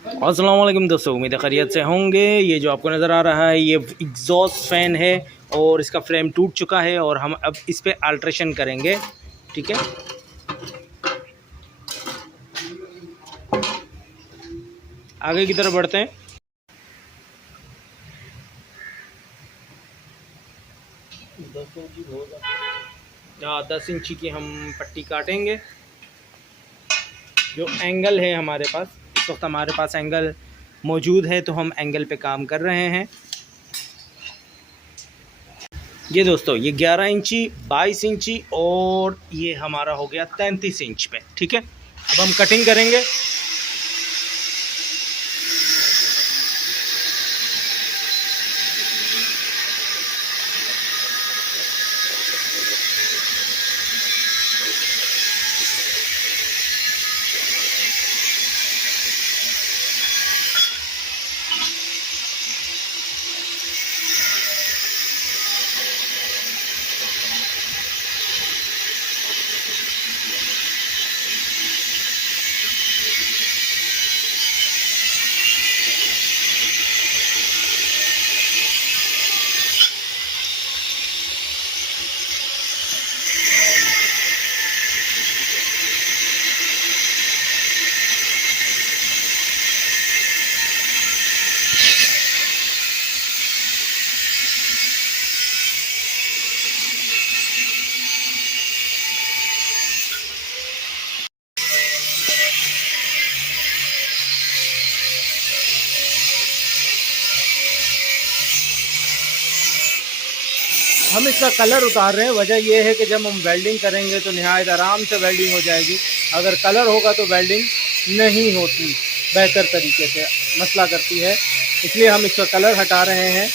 अस्सलाम वालेकुम दोस्तों, उम्मीद है खैरियत से होंगे। ये जो आपको नज़र आ रहा है ये एग्जॉस्ट फ़ैन है और इसका फ्रेम टूट चुका है और हम अब इस पे अल्ट्रेशन करेंगे। ठीक है, आगे की तरफ बढ़ते हैं। दोस्तों जी, 10 इंची की हम पट्टी काटेंगे। जो एंगल है हमारे पास, इस वक्त हमारे पास एंगल मौजूद है तो हम एंगल पे काम कर रहे हैं। ये दोस्तों, ये 11 इंची, 22 इंची और ये हमारा हो गया 33 इंच पे। ठीक है, अब हम कटिंग करेंगे। हम इसका कलर उतार रहे हैं। वजह यह है कि जब हम वेल्डिंग करेंगे तो नहायत आराम से वेल्डिंग हो जाएगी। अगर कलर होगा तो वेल्डिंग नहीं होती बेहतर तरीके से, मसला करती है, इसलिए हम इसका कलर हटा रहे हैं।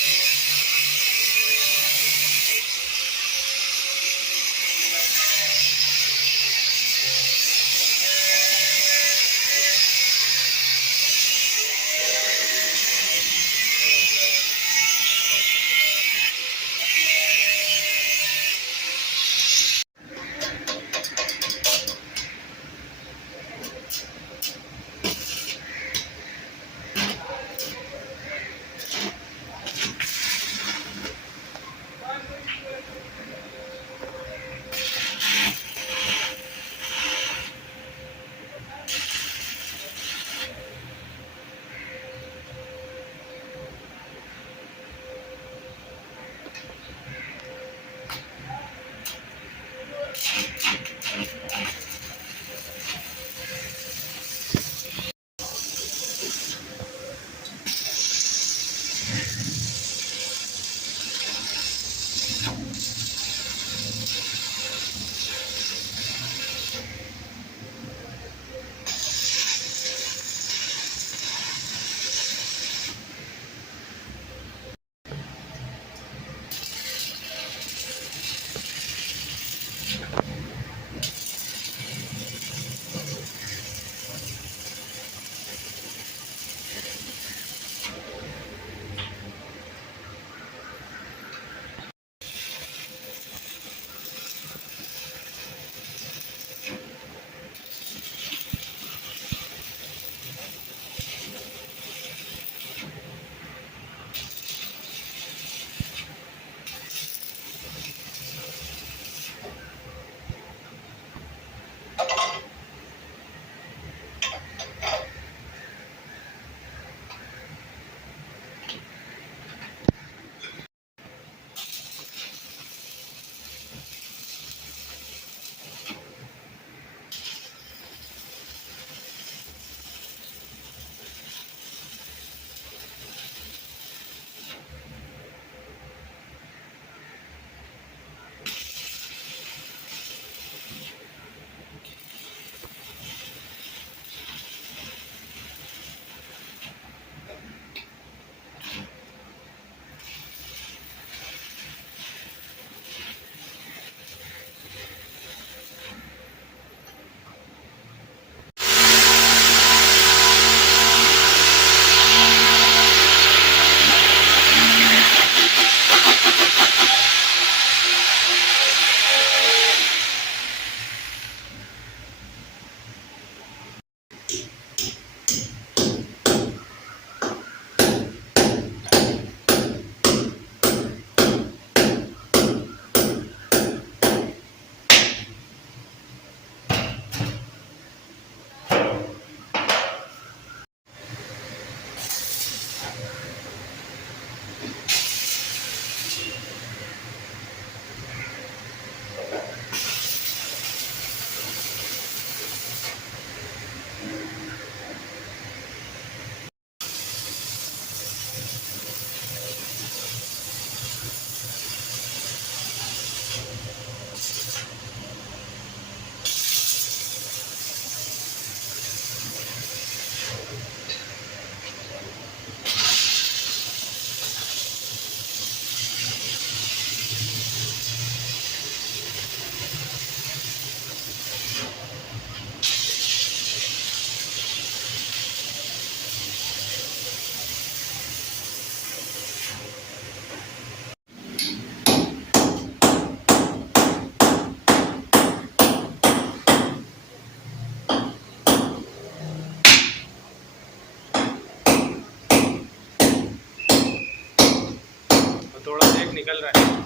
थोड़ा सा एक निकल रहा है,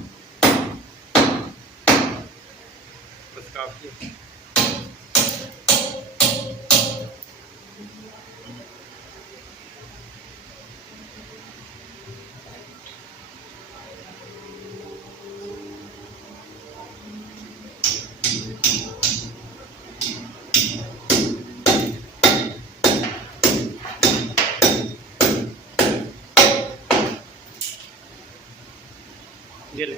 बस काफ़ी है। ये ले।